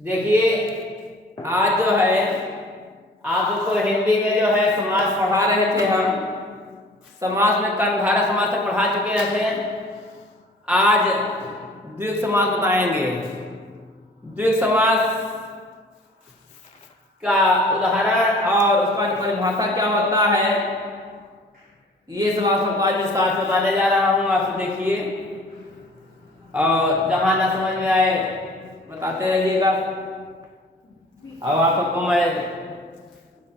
देखिए, आज जो है आपको हिंदी में जो है समाज पढ़ा रहे थे। हम समाज में कर्मधारय समाज तक पढ़ा चुके थे। आज द्विग समास बताएंगे। द्विग समास का उदाहरण और उसका परिभाषा क्या होता है, ये समास को आज विस्तार से बताने जा रहा हूँ। आपसे देखिए और जहाँ ना समझ में आए बताते रहिएगा और आप सबको मैं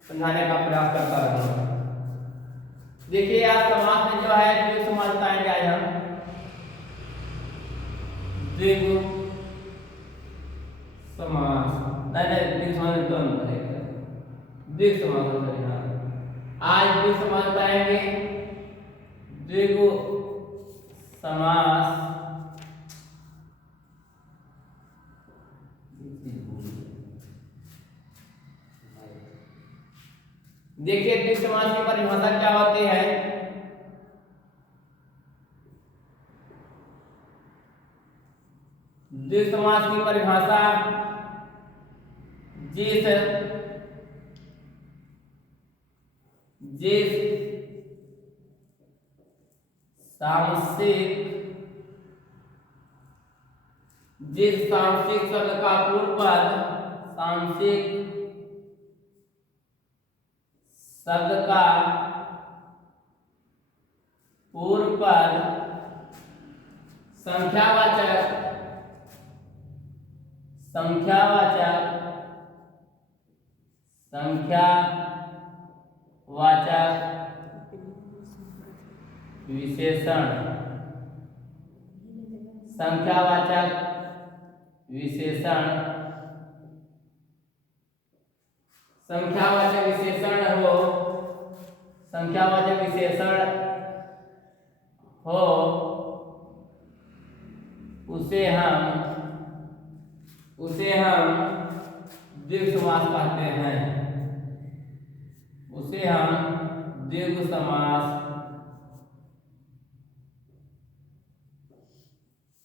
समझाने का प्रयास करता रहूँगा। देखिए, आप समास में जो है द्विग समास बताएंगे आज हम। द्विग समास द्विग समास तो द्विग समास आज द्विग समास बताएंगे। द्विग समास देखिए, द्विग समास की परिभाषा क्या होती है। द्विग समास की परिभाषा जिस सामसिक शब्द का पूर्व पद सामसिक शब्द का पूर्व पद संख्यावाचक विशेषण संख्यावाचक विशेषण हो उसे हम द्विग समास कहते हैं। उसे हम द्विग समास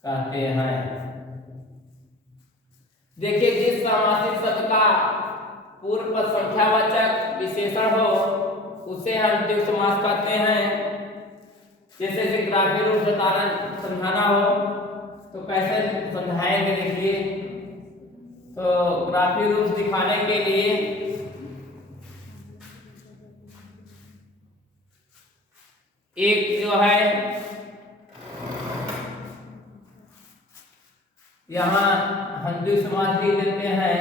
कहते हैं। देखिए, जिस सामासिक शब्द का पूर्व पद संख्यावाचक विशेषण हो उसे हम द्विग समास कहते हैं। जैसे ग्राफीय रूप से समझाना हो तो कैसे समझाएंगे। देखिए, तो ग्राफीय रूप दिखाने के लिए एक जो है यहाँ हम द्विग समास लिख देते हैं।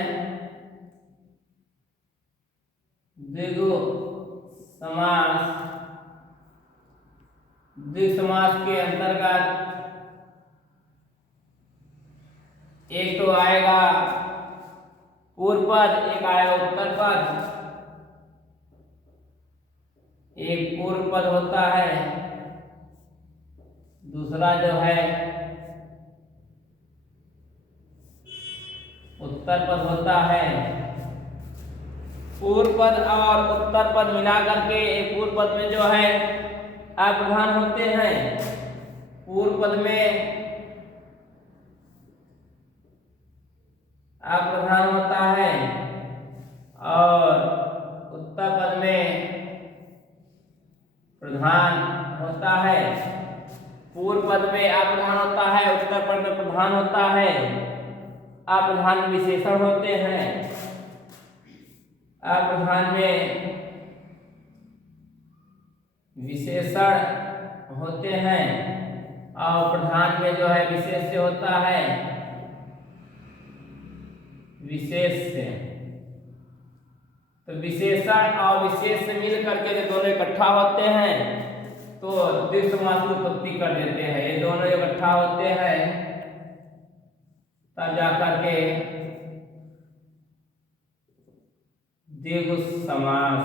द्विग समास के अंतर्गत एक तो आएगा पूर्व पद, एक आएगा उत्तर पद। एक पूर्व पद होता है, दूसरा जो है उत्तर पद होता है। पूर्व पद और उत्तर पद मिलाकर के एक पूर्व पद में जो है अप्रधान होते हैं। पूर्व पद में अप्रधान होता है और उत्तर पद में प्रधान होता है। पूर्व पद में अप्रधान होता है, उत्तर पद में प्रधान होता है। अप्रधान विशेषण होते हैं। अप्रधान में विशेषण होते हैं और प्रधान में जो है विशेष से होता है। विशेष से तो विशेषण और विशेष से मिल करके जो दोनों इकट्ठा होते हैं तो द्विग समास की उत्पत्ति कर देते हैं। ये दोनों इकट्ठा होते हैं तब जाकर के द्विग समास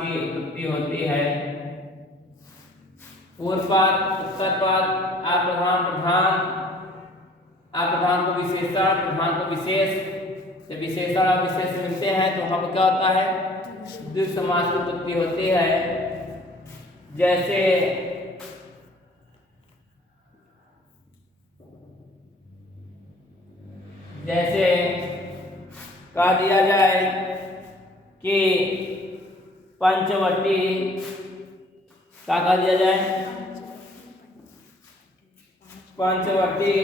की उत्पत्ति होती है। पूर्व पद, उत्तर पद, अप्रधान, प्रधान, अप्रधान को विशेषण, प्रधान को विशेष। जब विशेषण और विशेष मिलते हैं तो वहां पर क्या होता है, द्विग समास की उत्पत्ति होती है। जैसे जैसे कह दिया जाए कि पंचवटी, क्या कह दिया जाए, पंचवटी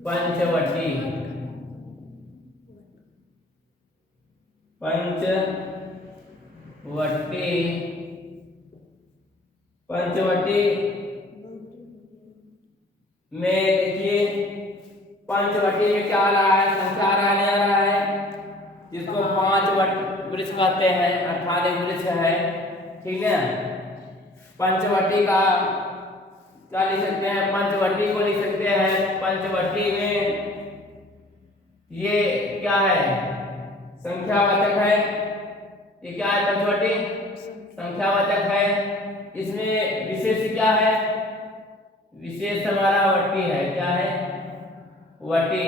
पंचवटी पंचवटी पंचवटी में देखिए, पंचवटी में क्या आ रहा है, संख्या रहने आ रहा है, जिसको 5 वृक्ष कहते हैं, 18 वृक्ष है, ठीक है। पंचवटी का क्या लिख सकते हैं, पंचवटी को लिख सकते हैं, पंचवटी में ये क्या है, संख्यावाचक है, ये क्या है, पंचवटी संख्यावाचक है। इसमें विशेष क्या है, विशेष हमारा वटी है, क्या है, वटी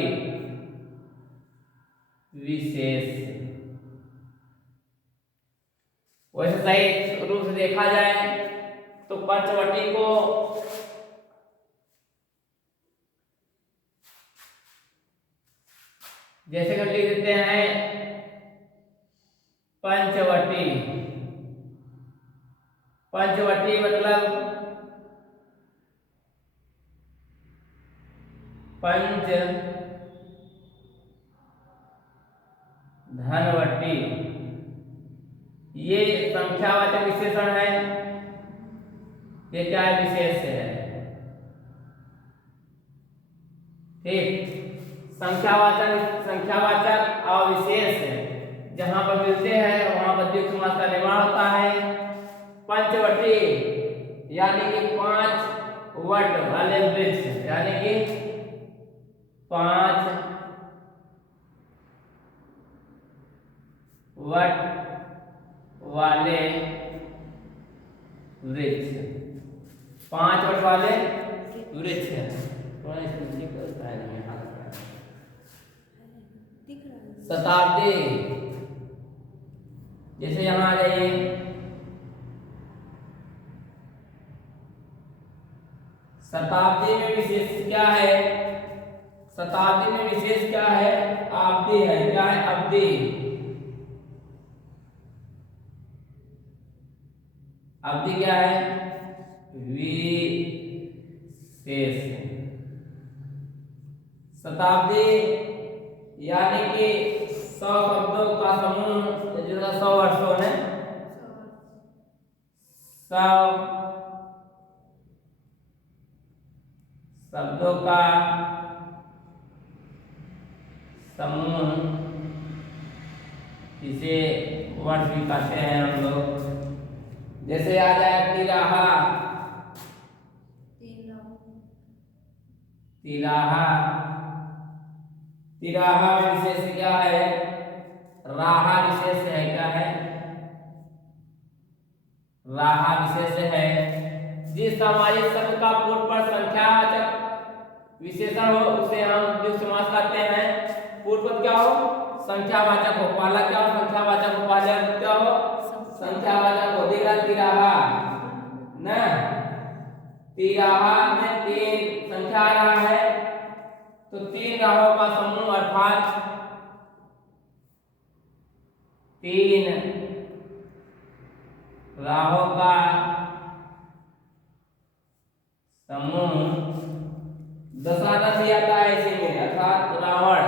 विशेष। वैसे सही रूप से देखा जाए तो पंचवटी को जैसे कि लिख देते हैं, पंचवटी, पंचवटी मतलब पंच धनवटी, ये संख्यावाचक विशेषण है, ये क्या है, विशेष है, ठीक। संख्यावाचक और विशेष जहां पर मिलते हैं वहां पर द्विगु समास का निर्माण होता है। पंचवटी यानी कि 5 वट वाले वृक्ष, यानी कि 5 वट वाले वृक्ष, 5 वट वाले वृक्ष है। शताब्दी, जैसे यहां आ जाइए, शताब्दी में विशेष क्या है, शताब्दी में विशेष क्या है, अवधि है, क्या है, अवधि, अवधि क्या है, विशेष। शताब्दी यानी कि 100 शब्दों का समूह, जिसका 100 वर्षों है, 100 शब्दों का समूह, इसे वर्ष भी कहते हैं हम लोग। जैसे आ जाए तिराहा, तिराहा, तिराहा में विशेष क्या है, राहा विशेष है, क्या है, राहा विशेष है। जिस सामाजिक शब्द का पूर्व पर संख्यावाचक विशेषण हो उसे हम द्विगु समास कहते हैं। पूर्व पद क्या हो, संख्यावाचक हो, पहला क्या हो, संख्यावाचक हो, पहले क्या हो, संख्यावाचक हो। देखा तिराहा ना, तिराहा में 3 संख्या आ रहा है, तो 3 राहों का समूह अर्थात 3 राहों का समूह, दशादश आता है इसी में, अर्थात रावण,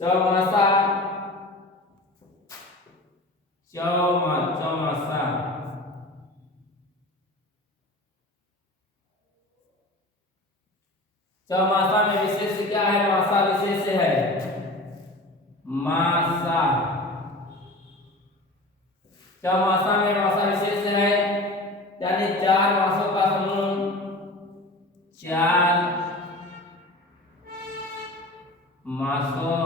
चौमासा, चौमासा, चौमासा में विशेष क्या है, मासा विशेष है, मासा, चौमासा में मासा विशेष है, यानी 4 मासों का समूह, 4 मासों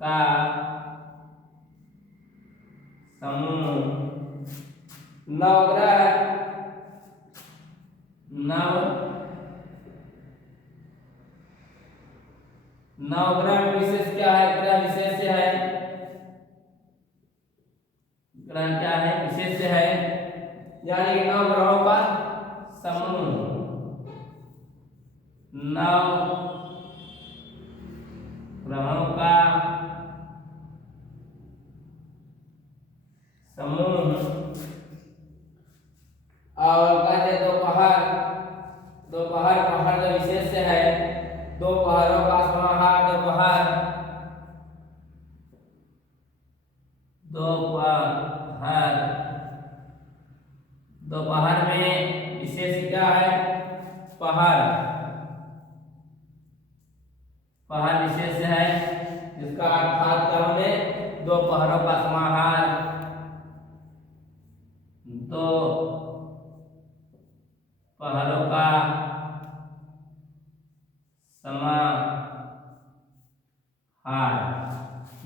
का समूह। नवग्रह, नवग्रह में विशेष क्या है, ग्रह विशेष है, ग्रह क्या है, विशेष है, यानी 9 ग्रहों का समूह, 9 ग्रहों का समूह। और कहते दोपहर, दोपहर पहर जो विशेष है, दोपहरों का समाहार दोपहर, दोपहर, दोपहर में विशेष क्या है? पहर, पहर विशेष है, जिसका अर्थात क्या हमें दोपहरों का समाहार, दो पहरों का समाहार।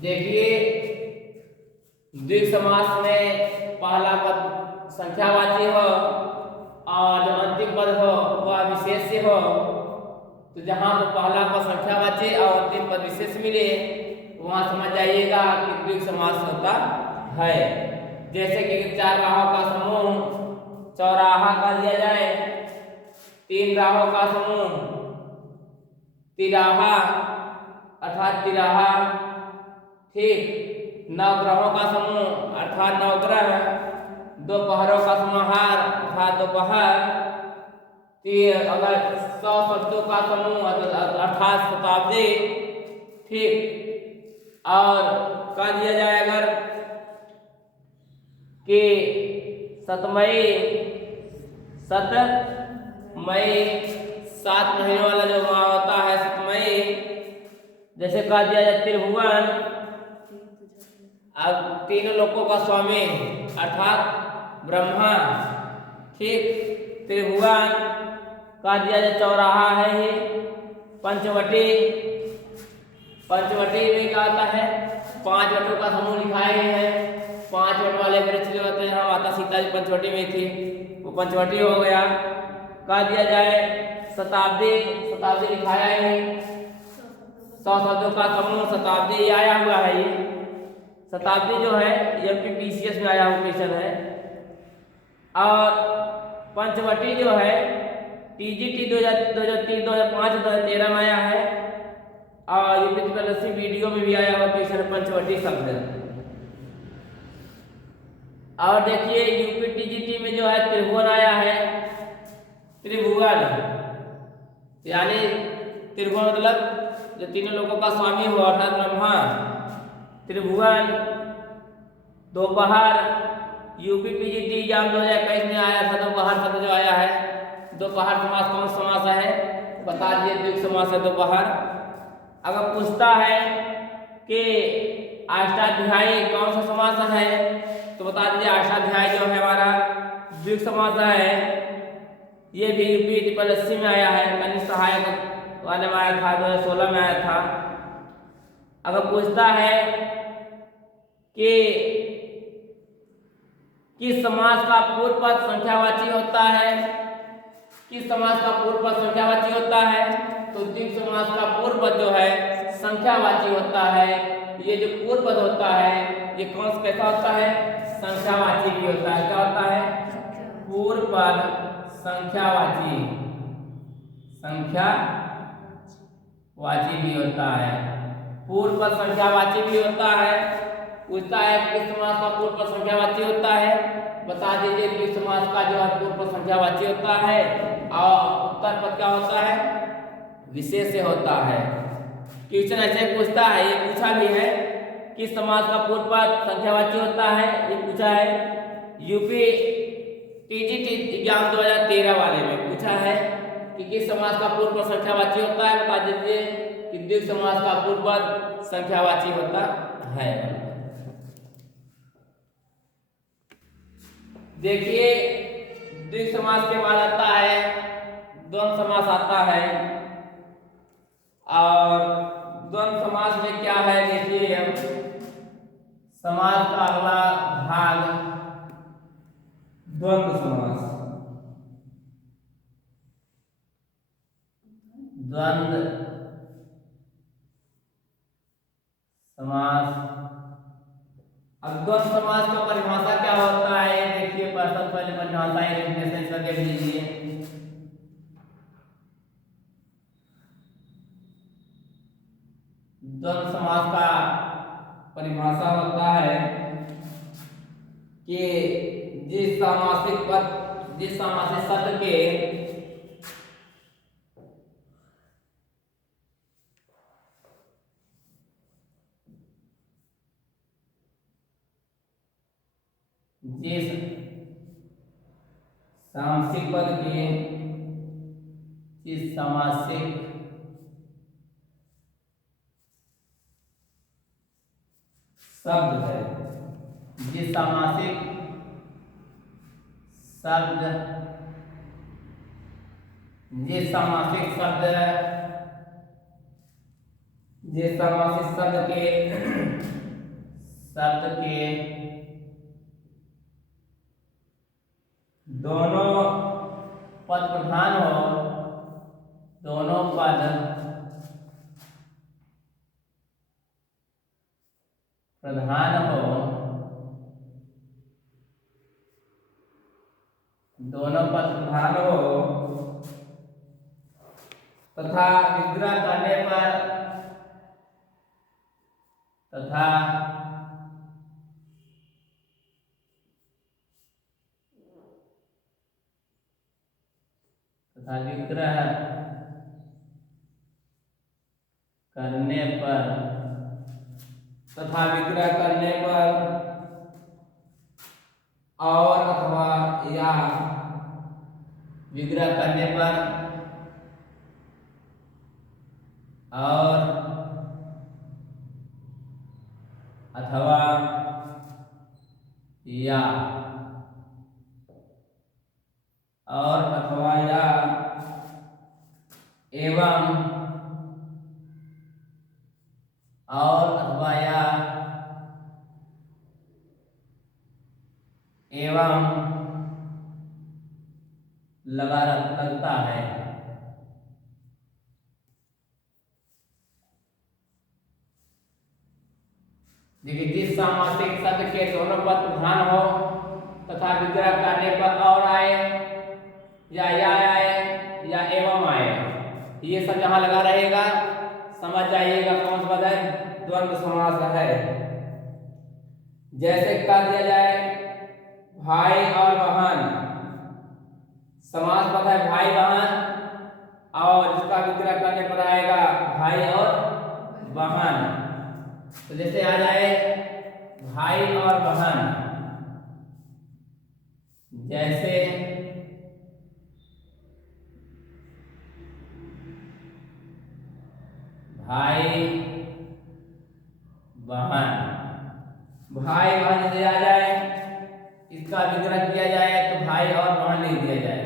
देखिए द्विग समास में पहला पद संख्यावाची हो और जो अंतिम पद हो वह विशेष से हो, तो जहां पर पहला पद संख्यावाची और अंतिम पद विशेष मिले वहां समझ जाइएगा कि द्विग समास होता है। जैसे कि 4 राहों का समूह चौराहा का दिया जाए, 3 राहों का समूह तिराहा अर्थात तिराहा, ठीक। 9 ग्रहों का समूह अर्थात 9 ग्रह, दोपहरों का समाहार अर्थात दोपहर, अगर 100 शब्दों का समूह अर्थात शताब्दी, ठीक। और कह दिया जाए अगर कि सतमई, सतमई 7 महीने वाला जो माह होता है सतमई, जैसे कह दिया जाए त्रिभुवन, अब तीनों लोकों का स्वामी अर्थात ब्रह्मा, ठीक। त्रिभुवन कह दिया जाए चौराहा है ही, पंचवटी, पंचवटी में क्या होता है? 5 वटों का समूह लिखाए हैं, 5 वट वाले वृक्ष जो होते हैं, माता सीता जी पंचवटी में थी, वो पंचवटी हो गया। कह दिया जाए शताब्दी, शताब्दी लिखाया है, 100 शब्दों का समूह शताब्दी आया हुआ है। ये शताब्दी जो है एमपीपीसीएस में आया हुआ क्वेश्चन है। और पंचवटी जो है टीजीटी 2003, 2005, 2013 में आया है और यूपी वीडियो में भी आया हुआ क्वेश्चन है पंचवटी शब्द। और देखिए यूपी टीजीटी में जो है त्रिभुवन आया है, त्रिभुवन यानी त्रिभुवन मतलब जो तीनों लोगों का स्वामी हुआ अर्थात ब्रह्मा, त्रिभुवन। दोपहर यूपी पीजीटी एग्जाम 2021 में आया था, दोपहर शब्द जो आया है, दोपहर समास कौन समास है? बता दिए द्विग समास है दोपहर। अगर पूछता है कि अष्टाध्यायी कौन सा समास है, तो बता दीजिए अष्टाध्यायी जो है हमारा द्विग समास है। ये भी यूपी 80 में आया है, कनिष्ठ सहायक वाले में आया था, 2016 में आया था। अगर पूछता है कि किस समास का पूर्व पद संख्यावाची होता है, किस समास का पूर्व पद संख्यावाची होता है, तो द्विग समास का पूर्व पद जो है संख्यावाची होता है। ये जो पूर्व पद होता है ये कौन सा कैसा होता है? संख्यावाची भी होता है। क्या होता है? पूर्व पद संख्यावाची, संख्यावाची भी होता है। पूर्व पद संख्यावाची भी होता है। पूछता है किस समास का पूर्व पद संख्यावाची होता है, बता दीजिए किस समास का जो है पूर्व पद संख्यावाची होता है और उत्तर पद क्या होता है? विशेष से होता है। क्वेश्चन ऐसे पूछता है, ये पूछा भी है किस समास का पूर्व पद संख्यावाची होता है, ये पूछा है यूपी टीजीटी एग्जाम 2013 वाले में पूछा है कि किस समास का पूर्व पद संख्यावाची होता है, बता दीजिए कि द्विग समास का पूर्व पद संख्यावाची होता है। देखिए द्विग समास के बाद आता है द्वंद्व समास आता है। और द्वंद्व समास में क्या है देखिए, हम समास का अगला भाग द्वंद्व समास। द्वंद्व समास, अब द्वंद्व समास का परिभाषा क्या होता है देखिए बार सबसे पहले परिभाषा या डेफिनेशन इसका देख लीजिए। द्वंद्व समास का परिभाषा होता है कि जिस सामासिक शब्द के जिस सामासिक पद के जिस सामासिक शब्द है जिस सामासिक शब्द जिस सामासिक शब्द जिस सामासिक शब्द के दोनों पद प्रधान हो, दोनों पद प्रधान हो, दोनों पद प्रधान हो तथा विग्रह करने पर तथा विग्रह करने पर और अथवा या विग्रह करने पर और अथवा या एवं और अथवा या एवं लगता है। देखिए, जिस सामासिक शब्द के दोनों पद प्रधान हो तथा विग्रह करने पर और आए या आए या एवं आए, ये सब जहां लगा रहेगा समझ जाइएगा कौन सा पद है, द्वंद्व समास है। जैसे कह दिया जाए भाई और बहन, समास पद है भाई बहन और जिसका विग्रह करने पर आएगा भाई और बहन। तो जैसे आ जाए भाई और बहन, जैसे भाई बहन, भाई बहन जैसे आ जाए इसका विग्रह किया जाए तो भाई और बहन लिख दिया जाए,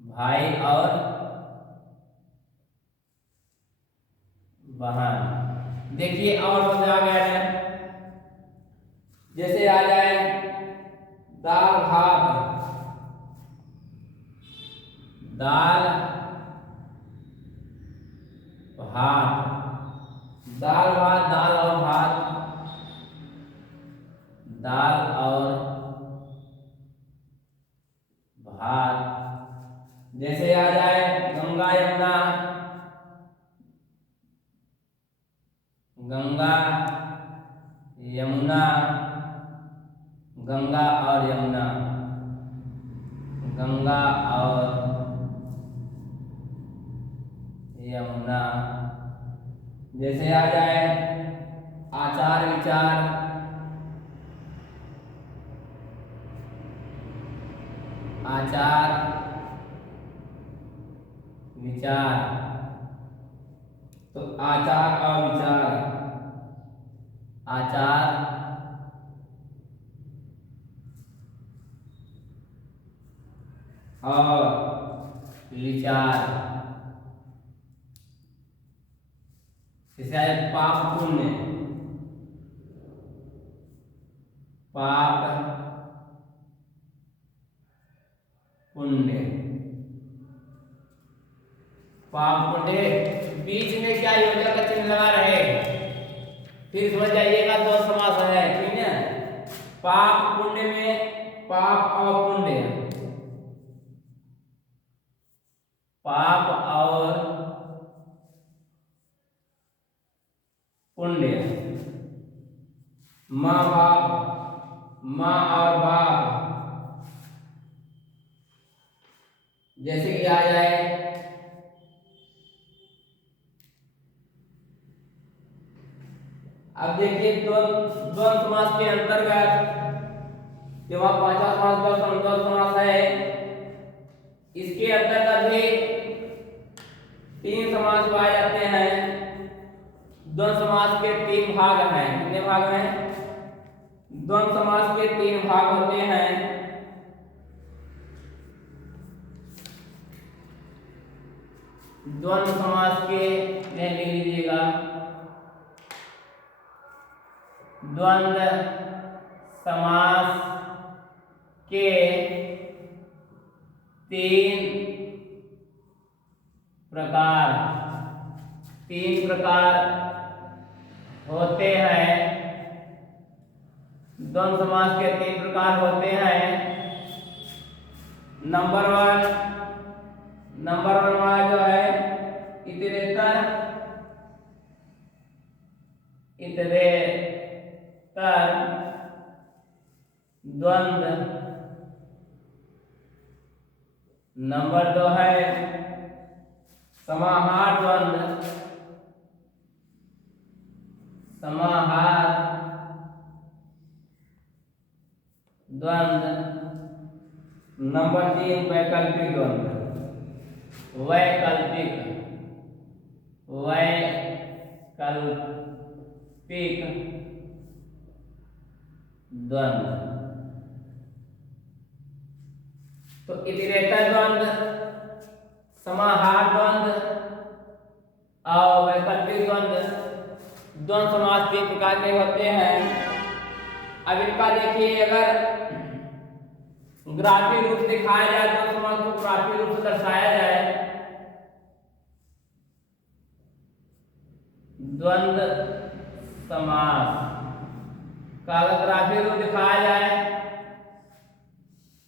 भाई और बहन। देखिए और शब्द आ गया है, जैसे आ जाए दाल भात, दाल भात, दाल भात, दाल और भात, दाल और भात। जैसे आ जाए गंगा यमुना, गंगा यमुना, गंगा और यमुना, गंगा और यमुना। जैसे आ जाए आचार विचार, आचार विचार, तो आचार और विचार, आचार और विचार। जैसे आए पाप पुण्य, पाप पुण्य, पाप पुण्य। बीच में क्या योजना का चिन्ह लगा रहे, फिर समझ जाइएगा दो समास है, ठीक है। पाप पुण्य में पुण्य, पाप और पुण्य, माँ और बाप, जैसे कि आ जाए अब देखिए द्वंद्व समास के अंतर्गत जो वह पांचवा समास का द्वंद्व समास है, इसके अंतर्गत भी 3 समास पाए जाते हैं। द्वंद्व समास के 3 भाग हैं। कितने भाग हैं? द्वंद्व समास के 3 भाग होते हैं। द्वंद्व समास के लिख लीजिएगा, द्वंद्व समास के 3 प्रकार होते हैं। द्वंद्व समास के 3 प्रकार होते हैं। नंबर वन वाला जो है इतरेतर द्वंद्व। नंबर 2 है समाहार द्वंद्व। नंबर 3 वैकल्पिक द्वंद्व। वैकल्पिक द्वंद्व। तो इतरेतर द्वंद्व, समाहार द्वंद्व और वैकल्पिक द्वंद्व समास 3 प्रकार के होते हैं। अब इनका देखिए, अगर ग्राफिक रूप दिखाया जाए तो समास को ग्राफिक रूप से दर्शाया जाए। द्वंद्व समास का अगर ग्राफिक रूप दिखाया जाए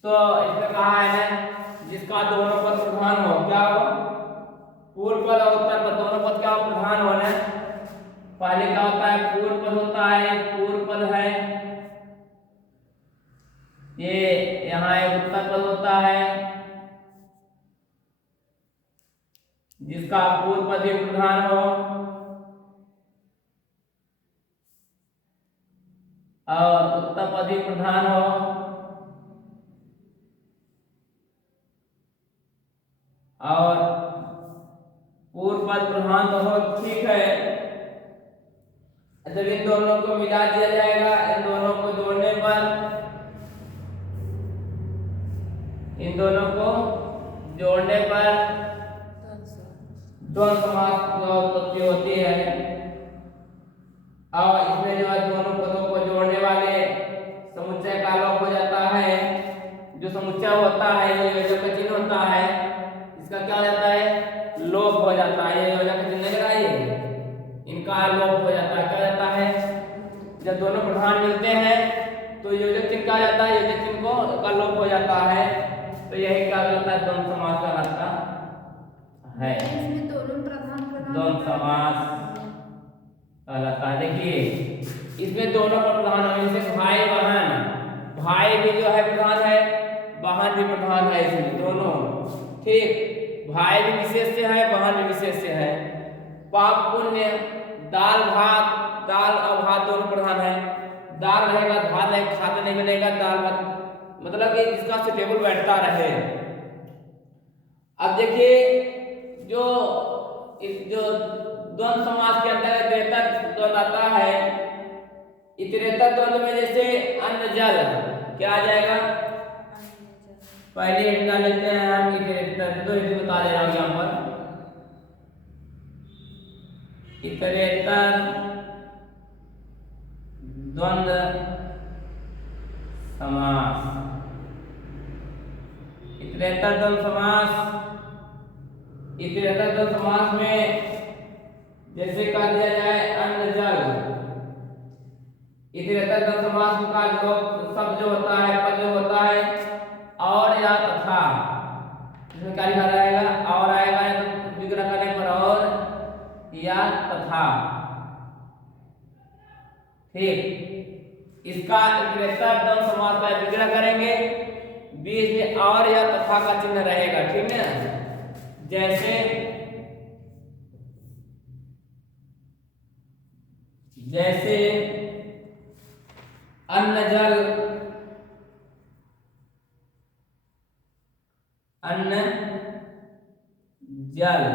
तो इसमें कहा है जिसका दोनों पद प्रधान हो। क्या हो? पूर्व पद और उत्तर पद दोनों पद क्या हो? प्रधान होना। पहले क्या होता है? पूर्व पद होता है, पूर्व पद है ये, यहाँ एक उत्तर पद होता है जिसका पूर्व पद ही प्रधान हो और उत्तर पद ही प्रधान हो। और पूर्व पद प्रधान तो हो, ठीक है। जब इन दोनों को मिला दिया जाएगा, इन दोनों को जोड़ने पर, इन दोनों को जोड़ने पर द्वंद्व समास की उत्पत्ति होती है। और इसमें जो है दोनों पदों को जोड़ने वाले समुच्चय का लोप हो जाता है। जो समुच्चय होता है, ये योजक का चिन्ह होता है, इसका क्या हो जाता है? लोप हो जाता है। ये योजक का चिन्ह लगाइए, इनका लोप हो जाता है। क्या जाता है? जब दोनों प्रधान मिलते हैं तो योजक चिन्ह क्या जाता है? योजक चिन्ह को का लोप हो जाता है। तो यही क्या कहलाता है? द्वंद्व समास कहलाता है। इसमें दोनों प्रधान द्वंद्व समास कहलाता है। देखिए, इसमें दोनों प्रधान है, जैसे भाई बहन, भाई भी जो है प्रधान है, बहन भी प्रधान है। इसमें दोनों, ठीक, भाई भी विशेष से है, बहन भी विशेष से है। पाप पुण्य, दाल और भात दोनों प्रधान है। दाल रहेगा, भात नहीं, खाते नहीं बनेगा, दाल भात, मतलब कि जिसका सुटेबल बैठता रहे। अब देखिए, जो द्वंद्व समास के अंदर इतरेतर द्वंद्व आता है। इतरेतर द्वंद्व में जैसे अन्न जल, क्या आ जाएगा? पहले हिंदा लेते हैं हम इतरेतर, तो इसे बता दे रहा हूं यहां पर। इतरेतर द्वंद्व समास, इतरेतर द्वंद्व समास, इतरेतर द्वंद्व समास में जैसे कह दिया जाए अन्न जल, इतरेतर द्वंद्व समास का जो शब्द जो होता है, पद जो होता है, और या तथा, इसमें क्या लिखा रहेगा? और आएगा या तो विग्रह करने पर और या तथा। ठीक, इसका इकरेतर द्वंद्व समास का विग्रह करेंगे, बीच में और या तथा का चिन्ह रहेगा। ठीक है, जैसे जैसे अन्न जल, अन्न जल,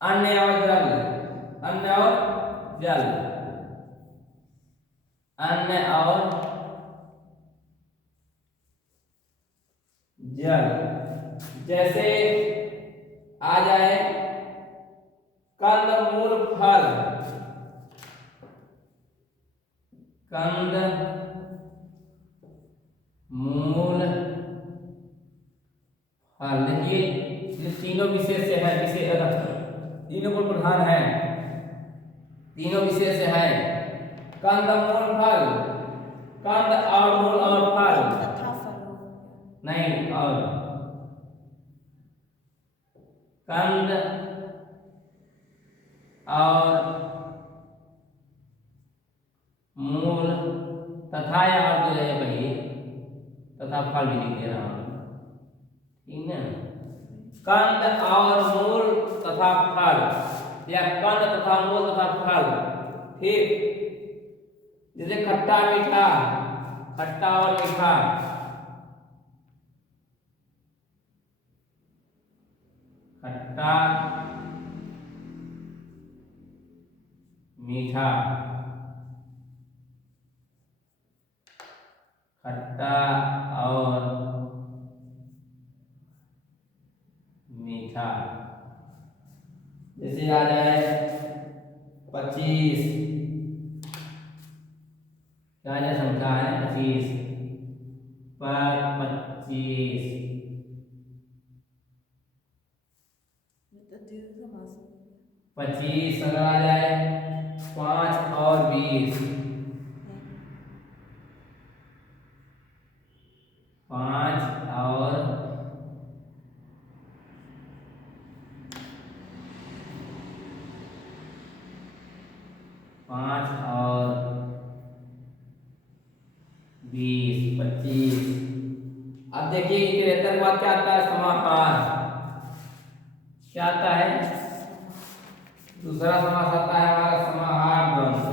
अन्न और जल, अन्न और जल, अन्न और जल। जैसे आ जाए कंद मूल फल, कंद मूल फल। देखिए ये तीनों विशेष है, तीनों को प्रधान है, तीनों विशेष है। कंद मूल फल, कंद और मूल और फल नहीं, और कंद और मूल तथा या और जो है भाई तथा फल भी लिख दे रहा हूं। ठीक है, कंद और मूल तथा फल, या कंद तथा मूल तथा फल। ठीक, जैसे खट्टा मीठा, खट्टा और मीठा, खट्टा मीठा, खट्टा और मीठा। जैसे आ जाए 25, क्या संख्या है 25, पर 25, 25 अगर आ जाए 5 और 20, 5 और 5 और 20, 25। अब देखिए इकहत्तर के बाद क्या आता है? समाहार। क्या आता है? दूसरा समास आता है हमारा समाहार द्वंद्व।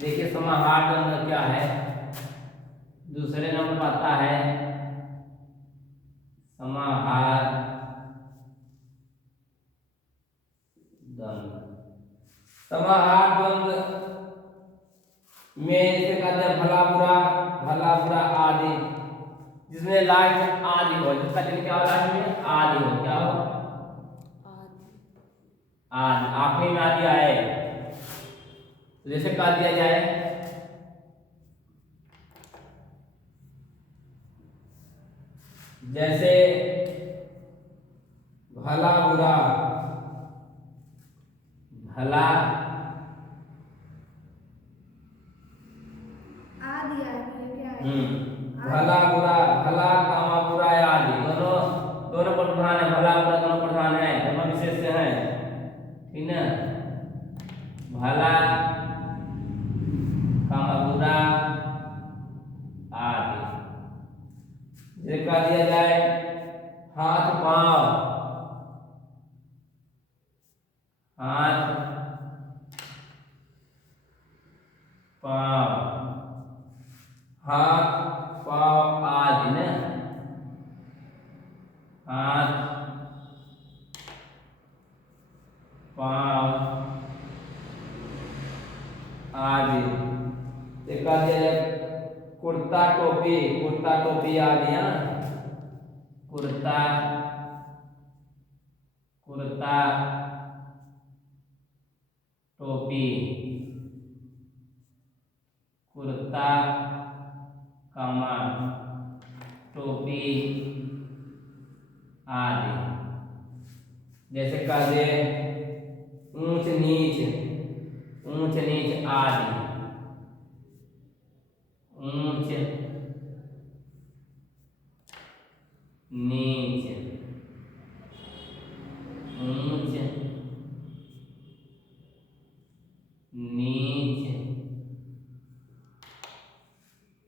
देखिए समाहार द्वंद्व क्या है? दूसरे नंबर पर आता है समाहार द्वंद्व। समाहार द्वंद्व में इसे कहते हैं भला बुरा आदि, जिसमें लास्ट में आदि हो, जिसका चिन्ह क्या हो लास्ट में? आदि हो। क्या हो? आदि, आखिरी में आदि आए तो जैसे कह दिया जाए जैसे भला बुरा, भला आदि क्या है? भला बुरा, भला कामा बुरा आदि, दोनों पर प्रधान है। भला बुरा दोनों प्रधान है, दोनों विशेष से है। ठीक है, भला कामा बुरा आदि। जैसे कह दिया जाए हाथ पांव, हाथ पांव, हाथ पांव आदि न, हाथ पांव आदि। एक कह दिया जाए कुर्ता टोपी, कुर्ता टोपी आदि। कुर्ता, कुर्ता टोपी, कुर्ता कामा टोपी आदि। जैसे कह दे ऊंच नीच, ऊंच नीच आदि, ऊंच नीच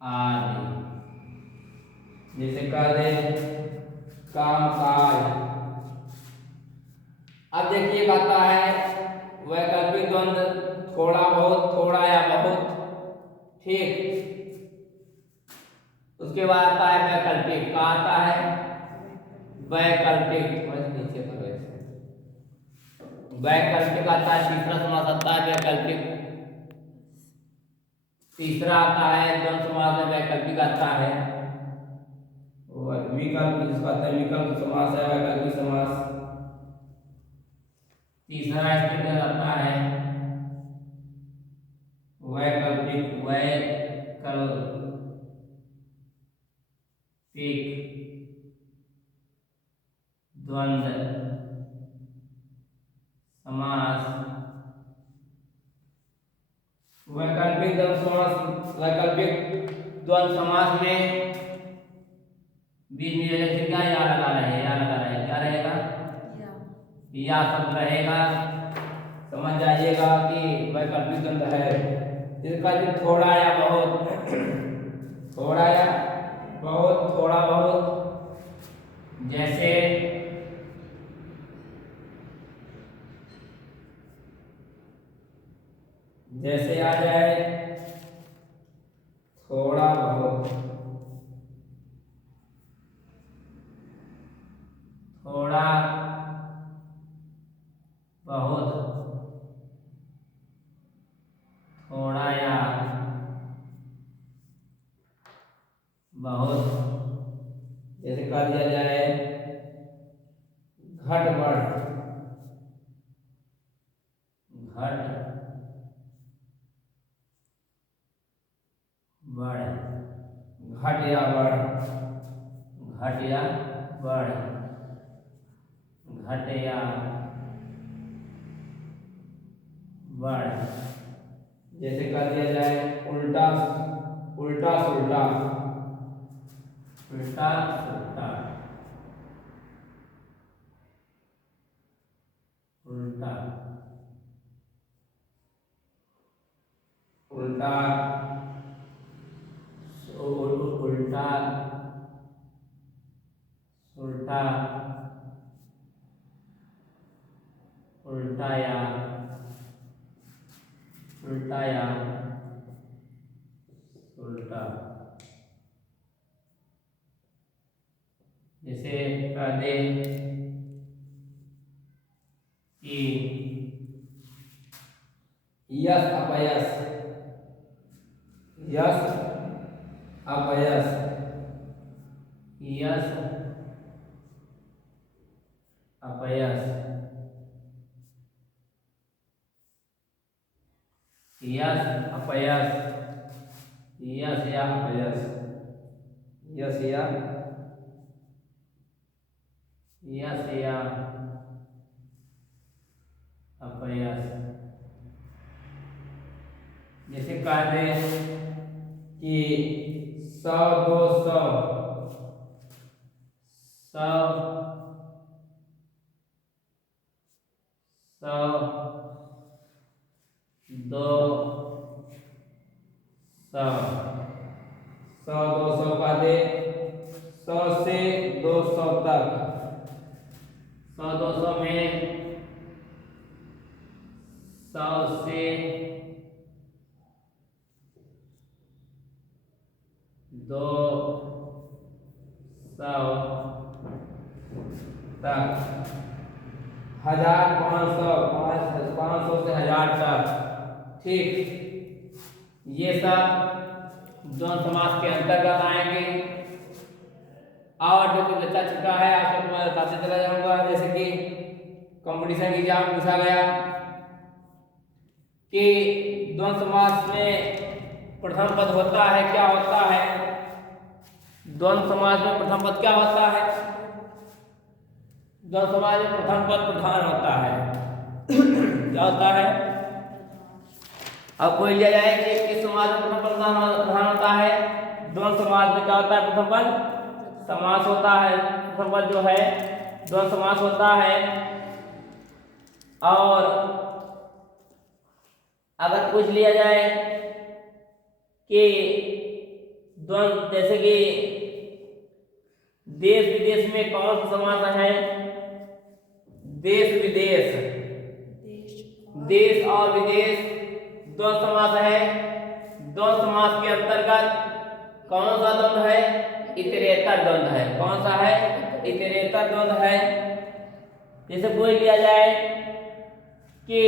आदि। जैसे कह दे कामकाज। अब देखिए कहता है वैकल्पिक द्वंद्व थोड़ा बहुत, थोड़ा या बहुत, ठीक। उसके बाद आता है वैकल्पिक। का आता है वैकल्पिक, नीचे करो ऐसे। वैकल्पिक आता है, तीसरा समास आता है वैकल्पिक। तीसरा आता है द्वंद्व समास में वैकल्पिक आता है। और विकल्प जिसका आता है विकल्प समास है, वैकल्पिक समास। तीसरा इसके अंदर आता है वैकल्पिक। वैकल्पिक द्वंद्व समास। वैकल्पिक द्वंद्व समास, वैकल्पिक द्वंद्व समास में बीच में जैसे क्या या लगा रहे, या लगा रहे, क्या रहेगा या शब्द रहेगा। समझ जाइएगा कि वैकल्पिक द्वंद्व है। इसका जो थोड़ा या बहुत, थोड़ा या बहुत, थोड़ा बहुत, जैसे जैसे आ जाए थोड़ा बहुत, थोड़ा बहुत, थोड़ा या बहुत। जैसे कह दिया जाए घट बढ़, घट बढ़, घट या बढ़, घट या बढ़, घट या बढ़। जैसे कह दिया जाए उल्टा, उल्टा सुल्टा, उल्टा सुल्टा, उल्टा, उल्टा, उल्टा, उल्टा, उल्टा या, उल्टा या उल्टा। जैसे कह दे कि यश अपयश, यश अपयश, यश अपयश, यश अपयश, यश या अपयश, यश या, यश या अपयश। जैसे कह दे कि 100 200, 100 200, 100 200 का दे 100 से 200 तक, 100 200 में 100 से 200 तक, 1000 500, 500 से 1000 तक, ठीक। ये सब द्वंद्व समास के अंतर्गत आएंगे। और जो कुछ बचा चुका है आपको मैं बताते चला जाऊंगा। जैसे कि कंपटीशन एग्जाम पूछा गया कि द्वंद्व समास में प्रथम पद होता है, क्या होता है? द्वंद्व समास में प्रथम पद क्या होता है? द्वंद्व समास में प्रथम पद प्रधान होता है। क्या होता है? अब कोई लिया जाए कि किस समास में प्रथम पद प्रधान होता है? द्वंद्व समास में क्या होता है? प्रथम पद समास होता है। प्रथम पद जो है द्वंद्व समास होता है। और अगर पूछ लिया जाए कि द्वंद्व, जैसे कि देश विदेश में कौन सा समास है? देश विदेश, देश और विदेश द्वंद्व समास है। द्वंद्व समास के अंतर्गत कौन सा द्वंद्व है? इतरेतर द्वंद्व है। कौन सा है? इतरेतर द्वंद्व है। जैसे बोल लिया जाए कि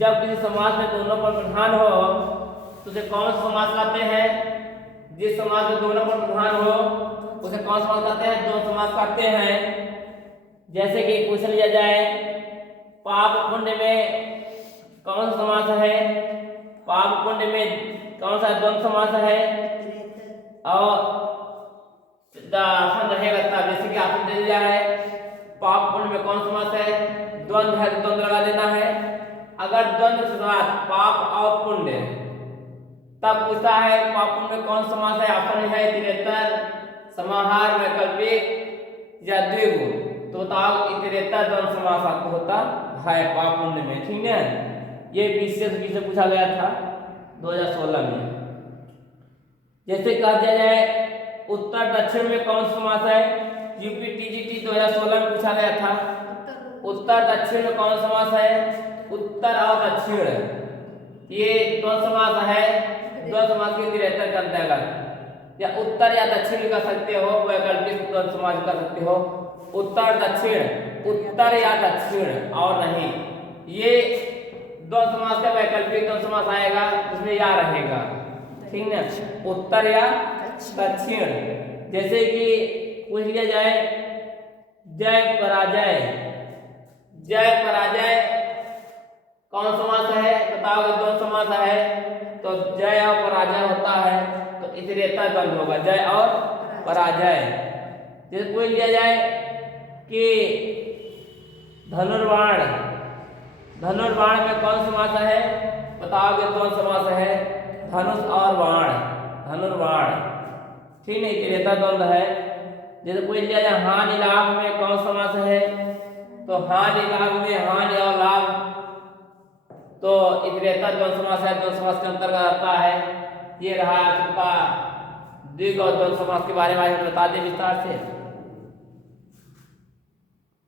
जब किसी समास में दोनों पर प्रधान हो तो उसे कौन सा समास कहते हैं? जिस समास में दोनों पर प्रधान हो उसे कौन सा समास कहते हैं? द्वंद्व समास कहते हैं। जैसे कि पूछ लिया जाए पाप पुण्य में कौन सा समास है? पाप पुण्य में कौन सा द्वंद्व समास है? और रहेगा तब, जैसे कि आपने दे दिया है पाप पुण्य में कौन समास है? द्वंद्व है तो द्वंद्व लगा देना है। अगर द्वंद्व के साथ पाप और पुण्य, तब पूछता है पाप पुण्य में कौन समास है? ऑप्शन है इतरेतर, समाहार, वैकल्पिक या द्विगु। तो बताओ इतरेतर द्वंद्व समास आपको होता है पाप पुण्य में। ठीक है, ये 20 से पूछा गया था 2016 में। जैसे कह दिया जाए उत्तर दक्षिण में कौन सा समास है? यूपी टीजीटी 2016 में पूछा गया था। उत्तर दक्षिण में कौन सा समास है? उत्तर और दक्षिण, ये द्वंद्व समास है। द्वंद्व समास के इतरेतर के अंतर्गत, या उत्तर या दक्षिण भी कर सकते हो, वैकल्पिक द्वंद्व समास कर सकते हो। उत्तर दक्षिण, उत्तर या दक्षिण और नहीं, ये द्वंद्व समास का वैकल्पिक द्वंद्व समास आएगा, उसमें या रहेगा। ठीक है, उत्तर या दक्षिण। जैसे कि पूछ लिया जाए जय पराजय, जय पराजय कौन समास है? बताओ द्वंद्व समास है तो जय और पराजय होता है तो इतरेतर द्वंद्व होगा, जय और पराजय। जैसे पूछ लिया जाए कि धनुर्बाण, धनुर्बाण में कौन समास है? बताओगे द्वंद्व समास है, धनुष और बाण, धनुर्बाण। ठीक है, इतरेतर द्वंद्व है। जैसे पूछ लिया जाए हानि लाभ में कौन समास है? तो हानि लाभ में हानि और लाभ तो इतरेतर द्वंद्व समास है, द्वंद्व समास के अंतर्गत आता है। ये रहा आपका द्विगु और द्वंद्व समास के बारे में बता दें विस्तार से।